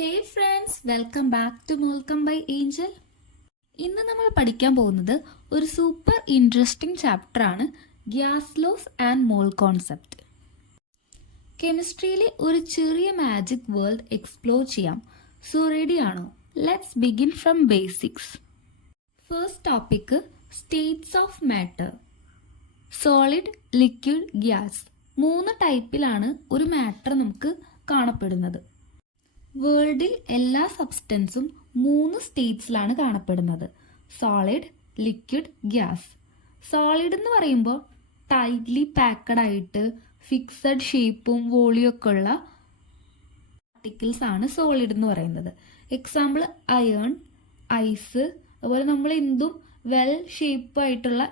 Hey friends, welcome back to Molecom by Angel. ഇന്ന് നമ്മൾ പഠിക്കാൻ പോകുന്നത് ഒരു സൂപ്പർ ഇൻട്രസ്റ്റിംഗ് ചാപ്റ്റർ ആണ്, gas laws and mole concept. കെമിസ്ട്രിയിലെ ഒരു ചെറിയ മാജിക് വേൾഡ് എക്സ്പ്ലോർ ചെയ്യാം. സോ റെഡി ആണോ? Let's begin from basics. First topic, states of matter. Solid, liquid, gas. 3 ടൈപ്പിലാണ് ഒരു മാറ്റർ നമുക്ക് കാണപ്പെടുന്നത്. വേൾഡിൽ എല്ലാ സബ്സ്റ്റൻസും 3 സ്റ്റേറ്റ്സിലാണ് കാണപ്പെടുന്നത്: സോളിഡ്, ലിക്വിഡ്, ഗ്യാസ്. സോളിഡ് എന്ന് പറയുമ്പോൾ ടൈറ്റ്ലി പാക്കഡ് ആയിട്ട് ഫിക്സഡ് ഷേപ്പും വോളിയും ഒക്കെ ഉള്ള പാർട്ടിക്കിൾസ് ആണ് സോളിഡ് എന്ന് പറയുന്നത്. Example iron, ice. അതുപോലെ നമ്മൾ എന്തും വെൽ ഷേപ്പ് ആയിട്ടുള്ള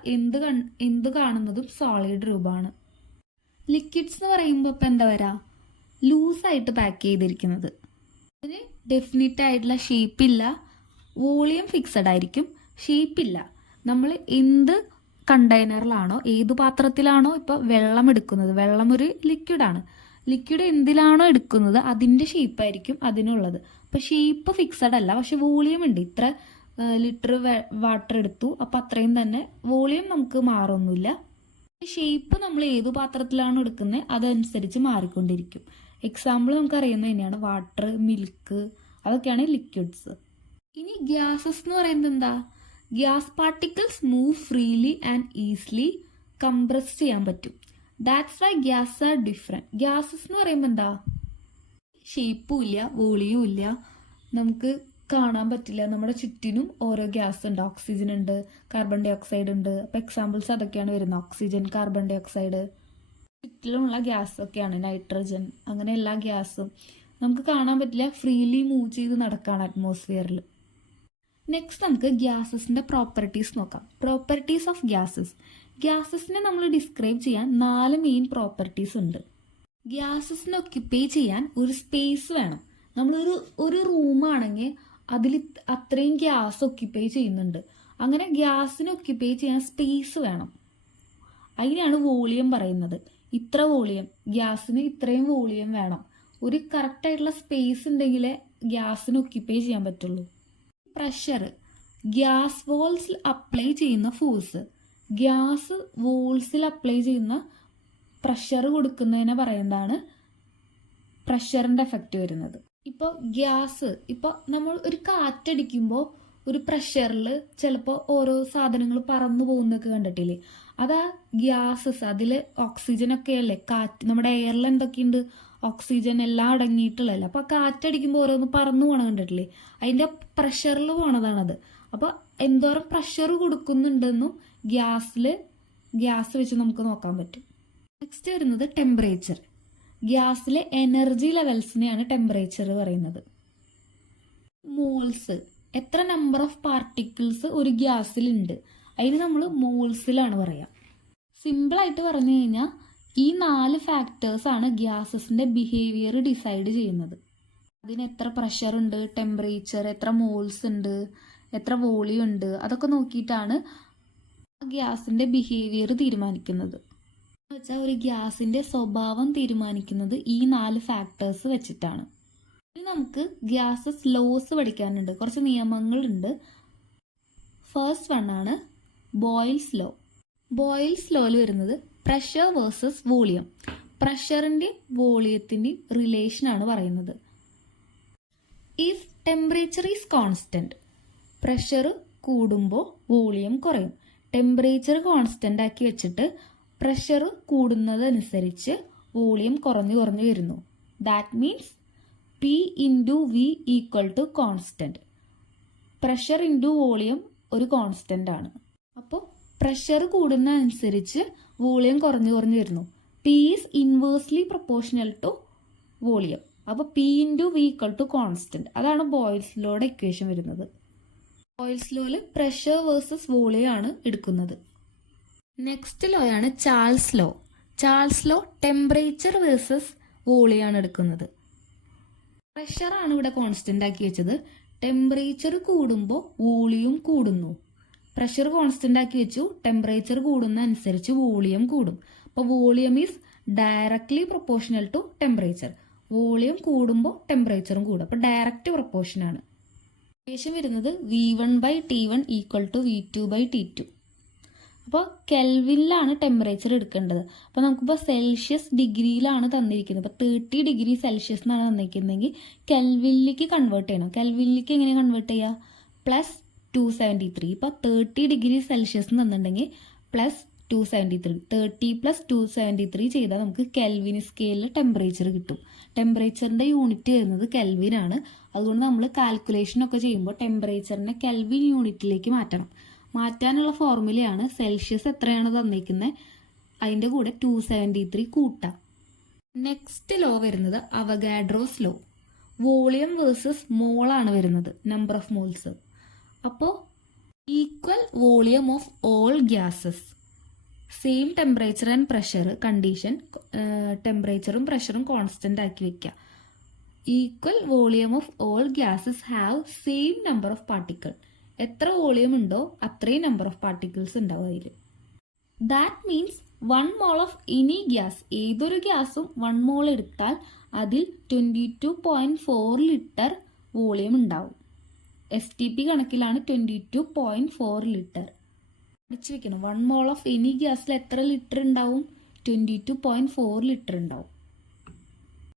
എന്ത് കാണുന്നതും സോളിഡ് രൂപമാണ്. ലിക്വിഡ്സ് എന്ന് പറയുമ്പോൾ ഇപ്പം എന്താ വരാ, ലൂസായിട്ട് പാക്ക് ചെയ്തിരിക്കുന്നത്. അതിന് ഡെഫിനിറ്റ് ആയിട്ടുള്ള ഷേപ്പില്ല, വോളിയം ഫിക്സഡ് ആയിരിക്കും, ഷേപ്പില്ല. നമ്മൾ എന്ത് കണ്ടെയ്നറിലാണോ, ഏത് പാത്രത്തിലാണോ ഇപ്പോൾ വെള്ളം എടുക്കുന്നത്, വെള്ളം ഒരു ലിക്വിഡാണ്, ലിക്വിഡ് എന്തിലാണോ എടുക്കുന്നത് അതിൻ്റെ ഷേപ്പായിരിക്കും അതിനുള്ളത്. അപ്പോൾ ഷേപ്പ് ഫിക്സഡ് അല്ല, പക്ഷെ വോളിയം ഉണ്ട്. ഇത്ര ലിറ്റർ വാട്ടർ എടുത്തു, അപ്പോൾ അത്രയും തന്നെ വോളിയം നമുക്ക് മാറൊന്നുമില്ല. ഷേപ്പ് നമ്മൾ ഏതു പാത്രത്തിലാണോ എടുക്കുന്നത് അതനുസരിച്ച് മാറിക്കൊണ്ടിരിക്കും. എക്സാമ്പിൾ നമുക്ക് അറിയുന്നത് തന്നെയാണ് വാട്ടർ, മിൽക്ക്, അതൊക്കെയാണ് ലിക്വിഡ്സ്. ഇനി ഗ്യാസസ് എന്ന് പറയുന്നത് എന്താ? Gas particles move freely and easily compress ചെയ്യാൻ പറ്റും. That's why gas are different. Gases എന്ന് പറയുമ്പോൾ എന്താ, ഷേപ്പും ഇല്ല, വോളിയും ഇല്ല, നമുക്ക് കാണാൻ പറ്റില്ല. നമ്മുടെ ചുറ്റിനും ഓരോ ഗ്യാസ് ഉണ്ട്. ഓക്സിജൻ ഉണ്ട്, കാർബൺ ഡൈ ഓക്സൈഡ് ഉണ്ട്. അപ്പോൾ എക്സാമ്പിൾസ് അതൊക്കെയാണ് വരുന്നത്: ഓക്സിജൻ, കാർബൺ ഡൈ ഓക്സൈഡ്. ചുറ്റിലുമുള്ള ഗ്യാസ് ഒക്കെയാണ് നൈട്രജൻ. അങ്ങനെ എല്ലാ ഗ്യാസും നമുക്ക് കാണാൻ പറ്റില്ല, ഫ്രീലി മൂവ് ചെയ്ത് നടക്കുകയാണ് അറ്റ്മോസ്ഫിയറിൽ. നെക്സ്റ്റ് നമുക്ക് ഗ്യാസസിന്റെ പ്രോപ്പർട്ടീസ് നോക്കാം. Properties of gases. ഗ്യാസസിനെ നമ്മൾ ഡിസ്ക്രൈബ് ചെയ്യാൻ 4 മെയിൻ പ്രോപ്പർട്ടീസ് ഉണ്ട്. ഗ്യാസസിനെ ഒക്യുപ്പൈ ചെയ്യാൻ ഒരു സ്പേസ് വേണം. നമ്മളൊരു റൂമാണെങ്കിൽ അതിൽ അത്രയും ഗ്യാസ് ഒക്യുപ്പൈ ചെയ്യുന്നുണ്ട്. അങ്ങനെ ഗ്യാസിനെ ഒക്യുപ്പൈ ചെയ്യാൻ സ്പേസ് വേണം. അതിനാണ് വോളിയം പറയുന്നത്. ഇത്ര വോളിയം, ഗ്യാസിന് ഇത്രയും വോളിയം വേണം. ഒരു കറക്റ്റ് ആയിട്ടുള്ള സ്പേസ് ഉണ്ടെങ്കിലേ ഗ്യാസിന് ഒക്യുപ്പൈ ചെയ്യാൻ പറ്റുള്ളൂ. പ്രഷർ, ഗ്യാസ് വോൾസിൽ അപ്ലൈ ചെയ്യുന്ന ഫോഴ്സ്. ഗ്യാസ് വോൾസിൽ അപ്ലൈ ചെയ്യുന്ന പ്രഷർ കൊടുക്കുന്നതിനെ പറയുന്നതാണ് പ്രഷറിന്റെ എഫക്റ്റ് വരുന്നത്. ഇപ്പോൾ ഗ്യാസ്, ഇപ്പോൾ നമ്മൾ ഒരു കാറ്റടിക്കുമ്പോൾ ഒരു പ്രഷറിൽ ചിലപ്പോൾ ഓരോ സാധനങ്ങൾ പറന്നു പോകുന്നൊക്കെ കണ്ടിട്ടില്ലേ? അതാ ഗ്യാസസ്. അതിൽ ഓക്സിജൻ ഒക്കെ അല്ലേ, കാറ്റ്, നമ്മുടെ എയറിൽ എന്തൊക്കെയുണ്ട്, ഓക്സിജൻ എല്ലാം അടങ്ങിയിട്ടുള്ളതല്ലേ. അപ്പോൾ കാറ്റടിക്കുമ്പോൾ ഓരോന്ന് പറന്നു പോകണ കണ്ടിട്ടില്ലേ? അതിൻ്റെ പ്രഷറിൽ പോണതാണത്. അപ്പോൾ എന്തോരം പ്രഷർ കൊടുക്കുന്നുണ്ടെന്നും ഗ്യാസ് വെച്ച് നമുക്ക് നോക്കാൻ പറ്റും. നെക്സ്റ്റ് വരുന്നത് ടെമ്പറേച്ചർ. ഗ്യാസിലെ എനർജി ലെവൽസിനെയാണ് ടെമ്പറേച്ചർ പറയുന്നത്. മോൾസ്, എത്ര നമ്പർ ഓഫ് പാർട്ടിക്കിൾസ് ഒരു ഗ്യാസിലുണ്ട്, അതിന് നമ്മൾ മോൾസിലാണ് പറയാം. സിമ്പിളായിട്ട് പറഞ്ഞു കഴിഞ്ഞാൽ ഈ 4 ഫാക്ടേഴ്സ് ആണ് ഗ്യാസസിന്റെ ബിഹേവിയർ ഡിസൈഡ് ചെയ്യുന്നത്. അതിന് എത്ര പ്രഷർ ഉണ്ട്, ടെമ്പറേച്ചർ, എത്ര മോൾസ് ഉണ്ട്, എത്ര വോളിയം ഉണ്ട്, അതൊക്കെ നോക്കിയിട്ടാണ് ഗ്യാസിന്റെ ബിഹേവിയർ തീരുമാനിക്കുന്നത്. വെച്ചാൽ ഒരു ഗ്യാസിന്റെ സ്വഭാവം തീരുമാനിക്കുന്നത് ഈ 4 ഫാക്ടേഴ്സ് വെച്ചിട്ടാണ്. ഇനി നമുക്ക് ഗ്യാസസ് ലോസ് പഠിക്കാനുണ്ട്. കുറച്ച് നിയമങ്ങളുണ്ട്. ഫസ്റ്റ് വൺ ആണ് ബോയിൽസ് ലോ. ബോയിൽസ് ലോയിൽ വരുന്നത് പ്രഷർ വേഴ്സസ് വോളിയം. പ്രഷറിന്റെയും വോളിയത്തിന്റെയും റിലേഷൻ ആണ് പറയുന്നത്. If temperature is constant, pressure കൂടുമ്പോൾ വോളിയം കുറയും. ടെമ്പറേച്ചർ കോൺസ്റ്റന്റ് ആക്കി വെച്ചിട്ട് പ്രഷർ കൂടുന്നതനുസരിച്ച് വോളിയം കുറഞ്ഞു വരുന്നു. That means P into V equal to constant. Pressure into volume ഒരു കോൺസ്റ്റന്റ് ആണ്. അപ്പോൾ പ്രഷർ കൂടുന്നതനുസരിച്ച് വോളിയം കുറഞ്ഞു വരുന്നു. P is inversely proportional to volume. അപ്പോൾ P into V equal to constant. അതാണ് ബോയിൽസ് ലോയുടെ ഇക്വേഷൻ വരുന്നത്. ബോയിൽസ് ലോയിൽ പ്രഷർ വേഴ്സസ് വോളിയം ആണ് എടുക്കുന്നത്. നെക്സ്റ്റ് ലോ ആണ് Charles law. Charles law temperature versus വോളിയാണ് എടുക്കുന്നത്. പ്രഷറാണ് ഇവിടെ കോൺസ്റ്റന്റ് ആക്കി വെച്ചത്. ടെമ്പറേച്ചർ കൂടുമ്പോൾ വോളിയം കൂടുന്നു. പ്രഷർ കോൺസ്റ്റന്റ് ആക്കി വെച്ചു, ടെമ്പറേച്ചർ കൂടുന്ന അനുസരിച്ച് വോളിയം കൂടും. അപ്പോൾ volume is directly proportional to temperature. Volume കൂടുമ്പോൾ ടെമ്പറേച്ചറും കൂടും. അപ്പോൾ ഡയറക്റ്റ് പ്രൊപ്പോർഷനാണ്. ഇക്വേഷൻ വരുന്നത് V1/T1 = V2/T2. അപ്പോൾ കെൽവിനിലാണ് ടെമ്പറേച്ചർ എടുക്കേണ്ടത്. അപ്പോൾ നമുക്കിപ്പോൾ സെൽഷ്യസ് ഡിഗ്രിയിലാണ് തന്നിരിക്കുന്നത്. അപ്പോൾ 30 ഡിഗ്രി സെൽഷ്യസ് എന്നാണ് തന്നിരിക്കുന്നതെങ്കിൽ കെൽവിനിലേക്ക് കൺവേർട്ട് ചെയ്യണം. കെൽവിനിലേക്ക് എങ്ങനെ കൺവേർട്ട് ചെയ്യുക? +273. ഇപ്പോൾ 30 ഡിഗ്രി സെൽഷ്യസ് തന്നിട്ടുണ്ടെങ്കിൽ +273. 30 + 273 ചെയ്താൽ നമുക്ക് കെൽവിൻ സ്കെയിലിൽ ടെമ്പറേച്ചർ കിട്ടും. ടെമ്പറേച്ചറിൻ്റെ യൂണിറ്റ് വരുന്നത് കെൽവിനാണ്. അതുകൊണ്ട് നമ്മൾ കാൽക്കുലേഷനൊക്കെ ചെയ്യുമ്പോൾ ടെമ്പറേച്ചറിനെ കെൽവിൻ യൂണിറ്റിലേക്ക് മാറ്റാനുള്ള ഫോർമുലയാണ് സെൽഷ്യസ് എത്രയാണ് തന്നിരിക്കുന്നത് അതിൻ്റെ കൂടെ 273 കൂട്ടാം. നെക്സ്റ്റ് ലോ വരുന്നത് അവഗാഡ്രോസ് ലോ. വോളിയം വേഴ്സസ് മോളാണ് വരുന്നത്, നമ്പർ ഓഫ് മോൾസ്. അപ്പോൾ equal volume of all gases, same temperature and pressure condition, ടെമ്പറേച്ചറും പ്രഷറും കോൺസ്റ്റന്റ് ആക്കി വെക്കുക. Equal volume of all gases have same number of particle. എത്ര വോളിയം ഉണ്ടോ അത്രയും നമ്പർ ഓഫ് പാർട്ടിക്കിൾസ് ഉണ്ടാവും അതിൽ. That means 1 mole of any gas, ഏതൊരു ഗ്യാസും 1 മോൾ എടുത്താൽ അതിൽ 22.4 ലിറ്റർ വോളിയം ഉണ്ടാവും. STP കണക്കിലാണ് 22.4 litre. പഠിച്ചു വെക്കണം, 1 മോൾ ഓഫ് എനി ഗ്യാസിൽ എത്ര ലിറ്റർ ഉണ്ടാവും? 22.4 ലിറ്റർ ഉണ്ടാവും.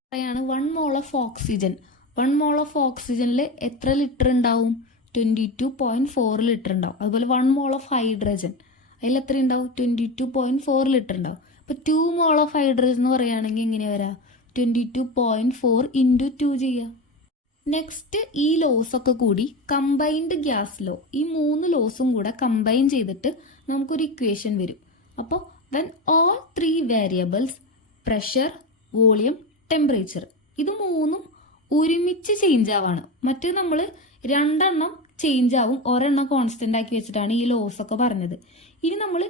പറയാണ് 1 mole of oxygen. 1 mole of ഓക്സിജനിൽ എത്ര ലിറ്റർ ഉണ്ടാവും? 22.4 ലിറ്റർ ഉണ്ടാവും. അതുപോലെ 1 മോൾ ഓഫ് ഹൈഡ്രജൻ, അതിൽ എത്ര ഉണ്ടാവും? 22.4 ലിറ്റർ ഉണ്ടാവും. അപ്പോൾ 2 മോൾ ഓഫ് ഹൈഡ്രജൻ എന്ന് പറയുകയാണെങ്കിൽ എങ്ങനെയാ വരാ? 22.4 × 2 ചെയ്യുക. നെക്സ്റ്റ് ഈ ലോസ് ഒക്കെ കൂടി കമ്പൈൻഡ് ഗ്യാസ് ലോ, ഈ 3 ലോസും കൂടെ കമ്പൈൻ ചെയ്തിട്ട് നമുക്കൊരു ഇക്വേഷൻ വരും. അപ്പോൾ when all 3 variables pressure, volume, temperature, ഇത് 3ഉം ഒരുമിച്ച് ചേഞ്ച് ആവാണ്. മറ്റേ നമ്മൾ 2 എണ്ണം ചേഞ്ച് ആവും, ഒരെണ്ണം കോൺസ്റ്റന്റ് ആക്കി വെച്ചിട്ടാണ് ഈ ലോസ് ഒക്കെ പറഞ്ഞത്. ഇനി നമ്മൾ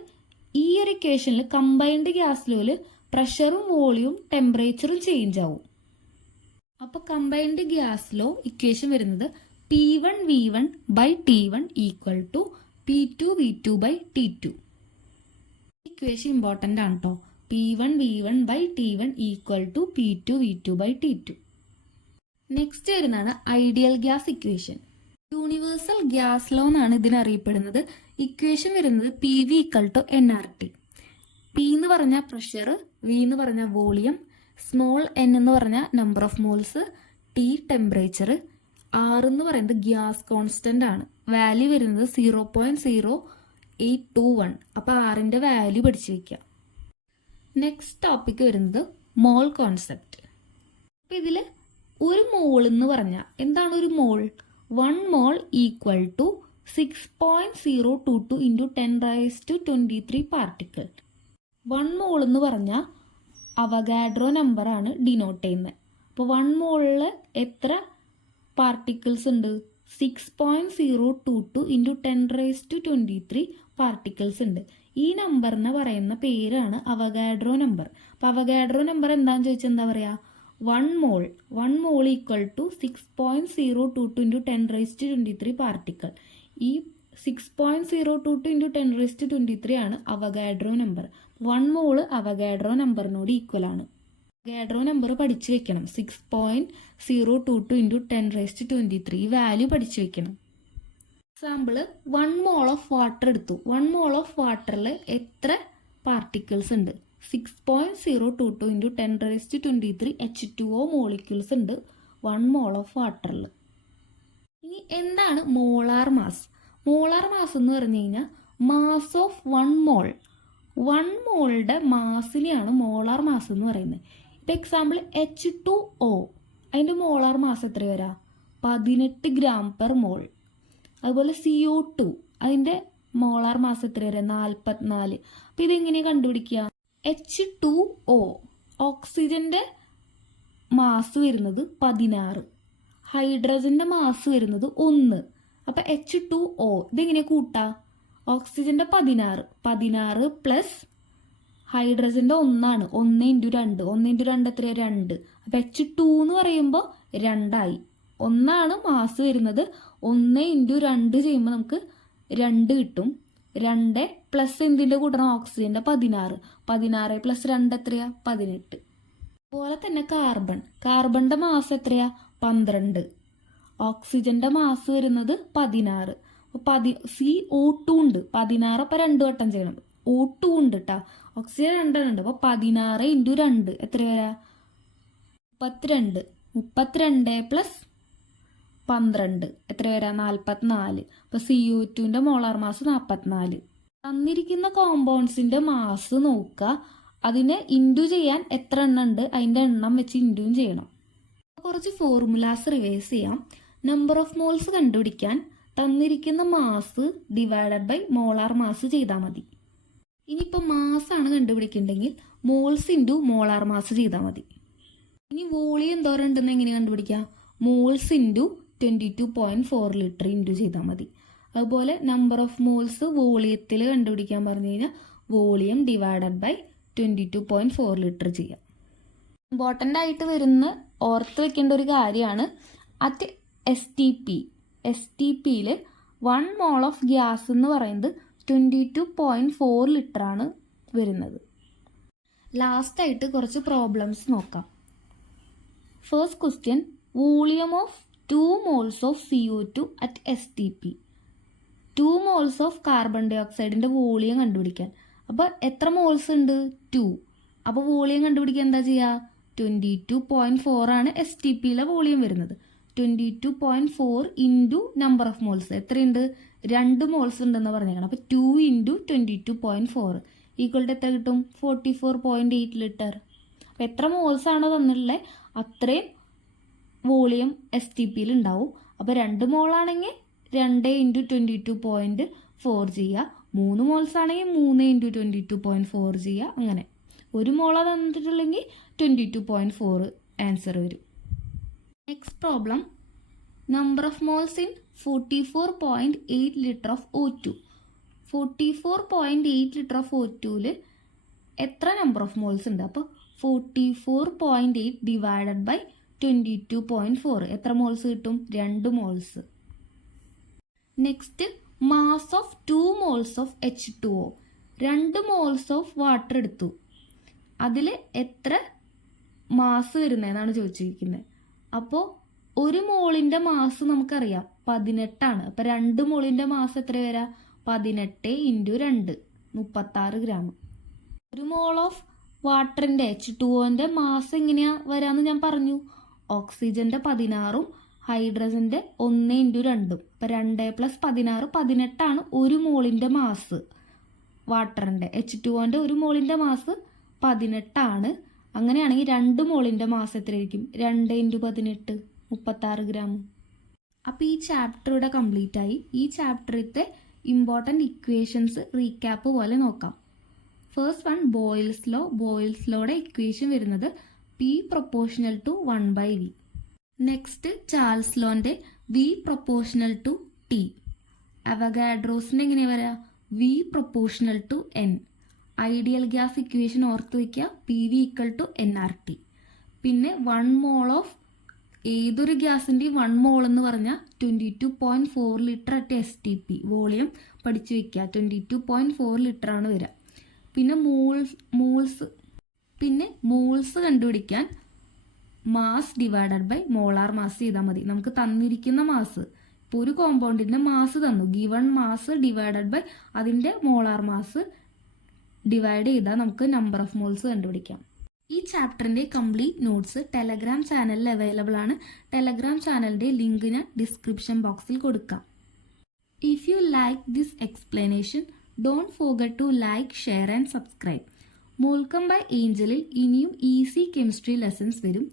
ഈ ഒരു ഇക്വേഷനിൽ കമ്പൈൻഡ് ഗ്യാസ് ലോയിൽ പ്രഷറും വോളിയവും ടെമ്പറേച്ചറും ചേഞ്ച് ആവും. അപ്പോൾ കമ്പൈൻഡ് ഗ്യാസ് ലോ ഇക്വേഷൻ വരുന്നത് P1V1/T1 = P2V2/T2. ഇക്വേഷൻ ഇമ്പോർട്ടൻ്റ് ആണ് കേട്ടോ. P1V1/T1 = P2V2/T2. നെക്സ്റ്റ് വരുന്നതാണ് ideal gas equation. Universal gas law എന്നാണ് ഇതിനറിയപ്പെടുന്നത്. ഇക്വേഷൻ വരുന്നത് PV = nRT. P എന്ന് പറഞ്ഞാൽ പ്രഷർ, V എന്ന് പറഞ്ഞാൽ വോളിയം, സ്മോൾ n എന്ന് പറഞ്ഞാൽ number of moles, T temperature, R എന്ന് പറയുന്നത് ഗ്യാസ് കോൺസ്റ്റന്റ് ആണ്. വാല്യൂ വരുന്നത് 0.0821. അപ്പോൾ ആറിൻ്റെ വാല്യൂ പഠിച്ചു വയ്ക്കുക. നെക്സ്റ്റ് ടോപ്പിക് വരുന്നത് മോൾ കോൺസെപ്റ്റ്. അപ്പം ഇതിൽ ഒരു മോൾ എന്ന് പറഞ്ഞാൽ എന്താണ് ഒരു മോൾ? 1 മോൾ = 6.022 × 10⁻23 പാർട്ടിക്കിൾ. 1 മോൾ എന്ന് പറഞ്ഞാൽ അവഗാഡ്രോ നമ്പറാണ് ഡിനോട്ട് ചെയ്യുന്നത്. അപ്പോൾ 1 മോളിൽ എത്ര പാർട്ടിക്കിൾസ് ഉണ്ട്? 6.022 × 10⁻23 പാർട്ടിക്കിൾസ് ഉണ്ട്. ഈ നമ്പറിനെ പറയുന്ന പേരാണ് അവഗാഡ്രോ നമ്പർ. അപ്പോൾ അവഗാഡ്രോ നമ്പർ എന്താണെന്ന് ചോദിച്ചാൽ എന്താ പറയുക? 1 മോൾ = 6.022 × 10⁻23 പാർട്ടിക്കിൾ. ഈ 6.022 × 10⁻23 ആണ് അവഗാഡ്രോ നമ്പർ. 1 മോള് അവഗാഡ്രോ നമ്പറിനോട് ഈക്വൽ ആണ്. അവഗാഡ്രോ നമ്പർ പഠിച്ചു വെക്കണം. 6.022 × 10⁻23 ഈ വാല്യൂ പഠിച്ചു വെക്കണം. എക്സാമ്പിള് 1 മോൾ ഓഫ് വാട്ടർ എടുത്തു. 1 മോൾ ഓഫ് വാട്ടറിൽ എത്ര പാർട്ടിക്കിൾസ് ഉണ്ട്? 6.022 × 10⁻23 H2O മോളിക്യൂൾസ് ഉണ്ട് 1 മോൾ ഓഫ് വാട്ടറിൽ. ഇനി എന്താണ് മോളാർ മാസ്? മോളാർ മാസ് എന്ന് പറഞ്ഞു കഴിഞ്ഞാൽ മാസ് ഓഫ് 1 മോൾ. 1 മോളുടെ മാസിനെയാണ് മോളാർ മാസ് എന്ന് പറയുന്നത്. ഇപ്പം എക്സാമ്പിൾ H2O, അതിൻ്റെ മോളാർ മാസ് എത്ര വരാം? 18 ഗ്രാം/മോൾ. അതുപോലെ CO2, അതിൻ്റെ മോളാർ മാസ് എത്ര വരാം? 44. അപ്പം ഇതെങ്ങനെയാണ് കണ്ടുപിടിക്കുക? H2O ഓക്സിജന്റെ മാസ് വരുന്നത് 16, ഹൈഡ്രജന്റെ മാസ് വരുന്നത് 1. അപ്പം H2O ഇതെങ്ങനെ കൂട്ടാ? ഓക്സിജന്റെ 16 പ്ലസ് ഹൈഡ്രജന്റെ 1 ആണ്. 1 × 2. 1 × 2 എത്രയാണ്? 2. അപ്പം H2 എന്ന് പറയുമ്പോൾ 2 ആയി. 1 ആണ് മാസ് വരുന്നത്. 1 × 2 ചെയ്യുമ്പോൾ നമുക്ക് 2 കിട്ടും. 2 പ്ലസ് എന്തിൻ്റെ കൂട്ടണം? ഓക്സിജന്റെ 16. 16 + 2 എത്രയാ? 18. അതുപോലെ തന്നെ കാർബണിന്റെ മാസ് എത്രയാ? 12. ഓക്സിജന്റെ മാസ് വരുന്നത് 16. അപ്പൊ CO2 ഉണ്ട് 16. അപ്പൊ 2 വട്ടം ചെയ്യണം. O2 ഉണ്ട് കേട്ടാ, ഓക്സിജൻ 2 ഉണ്ട്. അപ്പൊ 16 × 2 എത്ര വരാ? 32. 32 പ്ലസ് 12 എത്ര വരാ? 44. അപ്പൊ CO2ന്റെ മോളാർ മാസ് 44. തന്നിരിക്കുന്ന കോമ്പൗണ്ട്സിന്റെ മാസ് നോക്കുക, അതിനെ ഇൻഡു ചെയ്യാൻ എത്ര എണ്ണം ഉണ്ട് അതിന്റെ എണ്ണം വെച്ച് ഇൻഡുവും ചെയ്യണം. കുറച്ച് ഫോർമുലാസ് റിവൈസ് ചെയ്യാം. നമ്പർ ഓഫ് മോൾസ് കണ്ടുപിടിക്കാൻ തന്നിരിക്കുന്ന mass divided by molar mass ചെയ്താൽ മതി. ഇനിയിപ്പോൾ മാസ് ആണ് കണ്ടുപിടിക്കണ്ടെങ്കിൽ മോൾസ് ഇൻറ്റു മോളാർ മാസ് ചെയ്താൽ മതി. ഇനി വോളിയം എന്തോരം ഉണ്ടെന്ന് എങ്ങനെ കണ്ടുപിടിക്കാം? മോൾസ് ഇൻറ്റു 22.4 ലിറ്റർ ഇൻറ്റു ചെയ്താൽ മതി. അതുപോലെ നമ്പർ ഓഫ് മോൾസ് വോളിയത്തിൽ കണ്ടുപിടിക്കാൻ പറഞ്ഞു കഴിഞ്ഞാൽ വോളിയം ഡിവൈഡഡ് ബൈ 22.4 ലിറ്റർ ചെയ്യാം. ഇമ്പോർട്ടൻ്റ് ആയിട്ട് വരുന്ന ഓർത്ത് വെക്കേണ്ട ഒരു കാര്യമാണ്, അറ്റ് STPയിൽ 1 മോൾ ഓഫ് ഗ്യാസ് എന്ന് പറയുന്നത് 22.4 ലിറ്റർ ആണ് വരുന്നത്. ലാസ്റ്റായിട്ട് കുറച്ച് പ്രോബ്ലംസ് നോക്കാം. First question, volume of 2 moles of CO2 at STP. 2 moles of carbon ഡൈ ഓക്സൈഡിന്റെ വോളിയം കണ്ടുപിടിക്കാൻ. അപ്പോൾ എത്ര മോൾസ് ഉണ്ട്? 2. അപ്പോൾ വോളിയം കണ്ടുപിടിക്കാൻ എന്താ ചെയ്യുക? 22.4 ആണ് STPയിലെ വോളിയം വരുന്നത്. 22.4 ഇൻറ്റു നമ്പർ ഓഫ് മോൾസ് എത്രയുണ്ട്? 2 മോൾസ് ഉണ്ടെന്ന് പറഞ്ഞേക്കണം. അപ്പോൾ 2 ഇൻറ്റു 22.4 ഈക്വൽ ടു എത്ര കിട്ടും? 44.8 ലിറ്റർ. അപ്പോൾ എത്ര മോൾസ് ആണോ തന്നിട്ടുള്ളത് അത്രയും വോളിയം STPയിൽ ഉണ്ടാവും. അപ്പോൾ 2 മോളാണെങ്കിൽ 2 ഇൻറ്റു 22.4 ചെയ്യുക. 3 മോൾസ് ആണെങ്കിൽ 3 ഇൻറ്റു 22.4 ചെയ്യുക. അങ്ങനെ 1 മോളാ തന്നിട്ടുണ്ടെങ്കിൽ 22.4 ആൻസർ വരും. Next problem, number of moles in 44.8 litre of O2. 44.8 litre of O2ൽ എത്ര നമ്പർ ഓഫ് മോൾസ് ഉണ്ട്? അപ്പോൾ 44.8 ഡിവൈഡഡ് ബൈ 22.4 എത്ര മോൾസ് കിട്ടും? 2 moles. Next, mass of 2 moles of H2O. 2 moles of water എടുത്തു, അതിൽ എത്ര മാസ് വരുന്നതെന്നാണ് ചോദിച്ചിരിക്കുന്നത്. അപ്പോൾ 1 മോളിന്റെ മാസ് നമുക്കറിയാം 18 ആണ്. അപ്പോൾ 2 മോളിന്റെ മാസ് എത്ര വരാ? 18 ഇൻറ്റു 2 36 ഗ്രാം. 1 മോൾ ഓഫ് വാട്ടറിന്റെ H2Oന്റെ മാസ് എങ്ങനെയാ വരാന്ന് ഞാൻ പറഞ്ഞു. ഓക്സിജന്റെ 16ഉം ഹൈഡ്രജന്റെ 1 ഇൻറ്റു 2ഉം. അപ്പം 2 പ്ലസ് 16 18 ആണ് 1 മോളിന്റെ മാസ്. വാട്ടറിന്റെ H2Oന്റെ 1 മോളിന്റെ മാസ് 18 ആണ്. അങ്ങനെയാണെങ്കിൽ 2 മോളിന്റെ മാസ് എത്രയായിരിക്കും? 2 ഇൻറ്റു 18 36 ഗ്രാം. അപ്പോൾ ഈ ചാപ്റ്റർ ഇവിടെ കംപ്ലീറ്റ് ആയി. ഈ ചാപ്റ്ററിലത്തെ ഇമ്പോർട്ടൻറ്റ് ഇക്വേഷൻസ് റീക്യാപ്പ് പോലെ നോക്കാം. First one, Boyle's law. Boyle's ലോയുടെ ഇക്വേഷൻ വരുന്നത് P proportional to 1/V. Next, Charles ലോന്റെ V പ്രൊപ്പോർഷണൽ ടു T. അവഗാഡ്രോസിന്റെ എങ്ങനെ വരാ? V proportional to N. Ideal gas equation ഓർത്ത് വയ്ക്കുക, PV ഈക്വൽ ടു nRT. പിന്നെ 1 മോൾ ഓഫ് ഏതൊരു ഗ്യാസിൻ്റെയും 1 മോൾ എന്ന് പറഞ്ഞാൽ 22.4 ലിറ്റർ അറ്റ് STP. വോളിയം പഠിച്ചു വെക്കുക, 22.4 ലിറ്റർ ആണ് വരിക. പിന്നെ മോൾസ് കണ്ടുപിടിക്കാൻ mass divided by molar mass ചെയ്താൽ മതി. നമുക്ക് തന്നിരിക്കുന്ന മാസ്, ഇപ്പോൾ ഒരു കോമ്പൗണ്ടിന്റെ മാസ് തന്നു, ഗിവൺ മാസ് ഡിവൈഡഡ് ബൈ അതിന്റെ മോളാർ മാസ് ഡിവൈഡ് ചെയ്താൽ നമുക്ക് നമ്പർ ഓഫ് മോൾസ് കണ്ടുപിടിക്കാം. ഈ ചാപ്റ്ററിന്റെ കംപ്ലീറ്റ് നോട്ട്സ് ടെലഗ്രാം ചാനലിൽ അവൈലബിൾ ആണ്. ടെലഗ്രാം ചാനലിന്റെ ലിങ്ക് ഞാൻ ഡിസ്ക്രിപ്ഷൻ ബോക്സിൽ കൊടുക്കാം. If you like this explanation, don't forget to like, share and subscribe. Molecom by ഏഞ്ചലിൽ ഇനിയും ഈസി കെമിസ്ട്രി ലെസൺസ് വരും.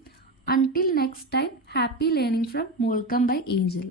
Until next time, happy learning from Molcom by Angel.